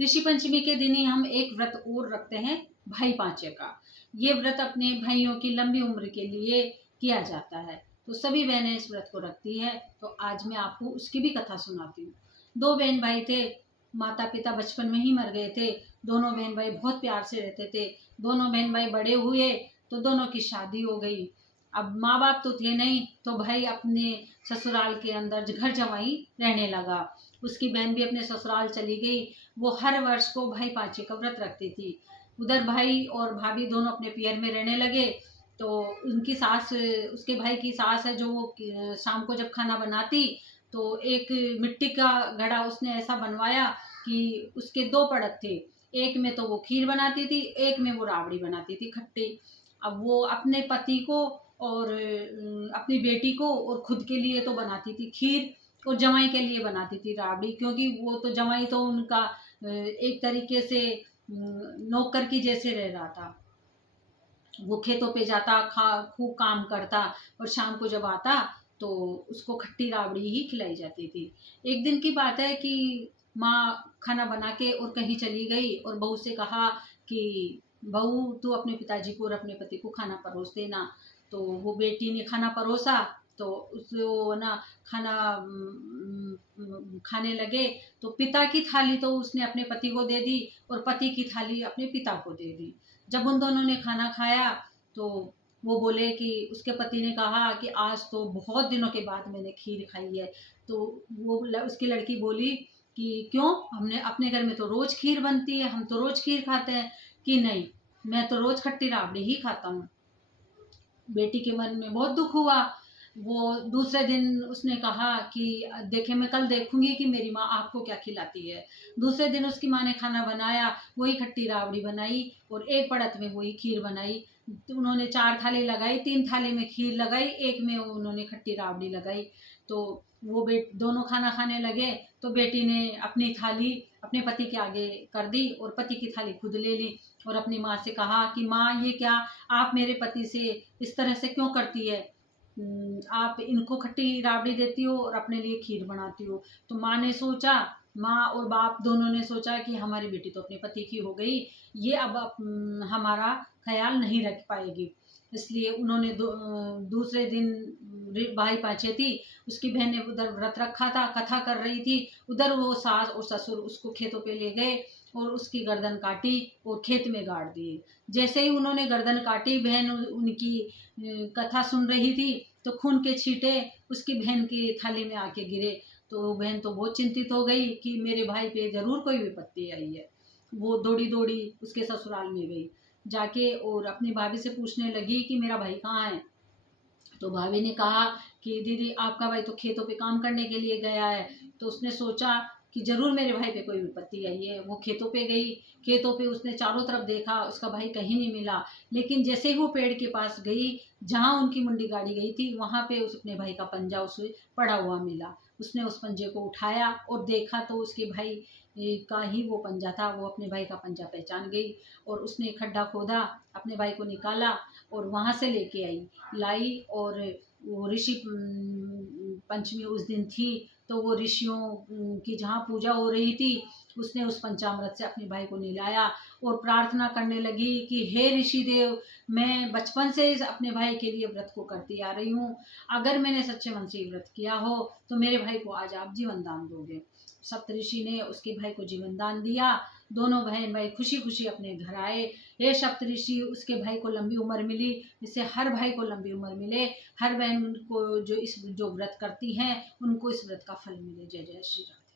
ऋषि पंचमी के दिन ही हम एक व्रत और रखते हैं, भाई पांचे का। ये व्रत अपने भाइयों की लंबी उम्र के लिए किया जाता है। तो सभी बहनें इस व्रत को रखती है। तो आज मैं आपको उसकी भी कथा सुनाती हूँ। दो बहन भाई थे, माता पिता बचपन में ही मर गए थे। दोनों बहन भाई बहुत प्यार से रहते थे। दोनों बहन भाई बड़े हुए तो दोनों की शादी हो गई। अब माँ बाप तो थे नहीं, तो भाई अपने ससुराल के अंदर घर जमाई रहने लगा। उसकी बहन भी अपने ससुराल चली गई। वो हर वर्ष को भाई पांचे का व्रत रखती थी। उधर भाई और भाभी दोनों अपने पियर में रहने लगे। तो उनकी सास, उसके भाई की सास है, जो वो शाम को जब खाना बनाती तो एक मिट्टी का घड़ा उसने ऐसा बनवाया कि उसके दो पड़त थे। एक में तो वो खीर बनाती थी, एक में वो राबड़ी बनाती थी खट्टी। अब वो अपने पति को और अपनी बेटी को और खुद के लिए तो बनाती थी खीर, और जमाई के लिए बनाती थी राबड़ी, क्योंकि वो तो जमाई तो उनका एक तरीके से नौकर की जैसे रह रहा था। वो खेतों पे जाता, खूब काम करता, और शाम को जब आता तो उसको खट्टी राबड़ी ही खिलाई जाती थी। एक दिन की बात है कि माँ खाना बना के और कहीं चली गई और बहू से कहा कि बहू तू अपने पिताजी को और अपने पति को खाना परोस देना। तो वो बेटी ने खाना परोसा, तो उसको ना खाना खाने लगे। तो पिता की थाली तो उसने अपने पति को दे दी और पति की थाली अपने पिता को दे दी। जब उन दोनों ने खाना खाया तो वो बोले कि उसके पति ने कहा कि आज तो बहुत दिनों के बाद मैंने खीर खाई है। तो वो उसकी लड़की बोली कि क्यों, हमने अपने घर में तो रोज खीर बनती है, हम तो रोज खीर खाते हैं। कि नहीं, मैं तो रोज खट्टी राबड़ी ही खाता हूँ। बेटी के मन में बहुत दुख हुआ। वो दूसरे दिन उसने कहा कि देखे, मैं कल देखूंगी कि मेरी माँ आपको क्या खिलाती है। दूसरे दिन उसकी माँ ने खाना बनाया, वही खट्टी राबड़ी बनाई और एक पड़त में वही खीर बनाई। तो उन्होंने 4 थाली लगाई, 3 थाली में खीर लगाई, एक में उन्होंने खट्टी राबड़ी लगाई। तो वो दोनों खाना खाने लगे। तो बेटी ने अपनी थाली अपने पति के आगे कर दी और पति की थाली खुद ले ली और अपनी माँ से कहा कि माँ, ये क्या आप मेरे पति से इस तरह से क्यों करती है? आप इनको खट्टी राबड़ी देती हो और अपने लिए खीर बनाती हो। तो माँ ने सोचा, माँ और बाप दोनों ने सोचा कि हमारी बेटी तो अपने पति की हो गई, ये अब हमारा ख्याल नहीं रख पाएगी। इसलिए उन्होंने दूसरे दिन भाई पांचे थी, उसकी बहन ने उधर व्रत रखा था, कथा कर रही थी। उधर वो सास और ससुर उसको खेतों पे ले गए और उसकी गर्दन काटी और खेत में गाड़ दिए। जैसे ही उन्होंने गर्दन काटी, बहन उनकी कथा सुन रही थी, तो खून के छींटे उसकी बहन की थाली में आके गिरे। तो बहन तो बहुत चिंतित हो गई कि मेरे भाई पे जरूर कोई विपत्ति आई है। वो दौड़ी दौड़ी उसके ससुराल में गई, जाके और अपनी भाभी से पूछने लगी कि मेरा भाई कहाँ है। तो भाभी ने कहा कि दीदी, आपका भाई तो खेतों पे काम करने के लिए गया है। तो उसने सोचा कि जरूर मेरे भाई पे कोई विपत्ति आई है। वो खेतों पे गई, खेतों पे उसने चारों तरफ देखा, उसका भाई कहीं नहीं मिला। लेकिन जैसे ही वो पेड़ के पास गई जहाँ उनकी मुंडी गाड़ी गई थी, वहां पे उस अपने भाई का पंजा उसे पड़ा हुआ मिला। उसने उस पंजे को उठाया और देखा तो उसके भाई का ही वो पंजा था। वो अपने भाई का पंजा पहचान गई और उसने खड्डा खोदा, अपने भाई को निकाला और वहां से लेके लाई। और वो ऋषि पंचमी उस दिन थी, तो वो ऋषियों की जहाँ पूजा हो रही थी, उसने उस पंचामृत से अपने भाई को नहलाया और प्रार्थना करने लगी कि हे ऋषि देव, मैं बचपन से अपने भाई के लिए व्रत को करती आ रही हूँ। अगर मैंने सच्चे मन से व्रत किया हो तो मेरे भाई को आज आप जीवन दान दोगे। सप्तऋषि ने उसके भाई को जीवन दान दिया। दोनों बहन भाई खुशी खुशी अपने घर आए। हे सप्तऋषि, उसके भाई को लंबी उम्र मिली, जिससे हर भाई को लंबी उम्र मिले, हर बहन को जो व्रत करती हैं उनको इस व्रत का फल मिले। जय जय श्री राम।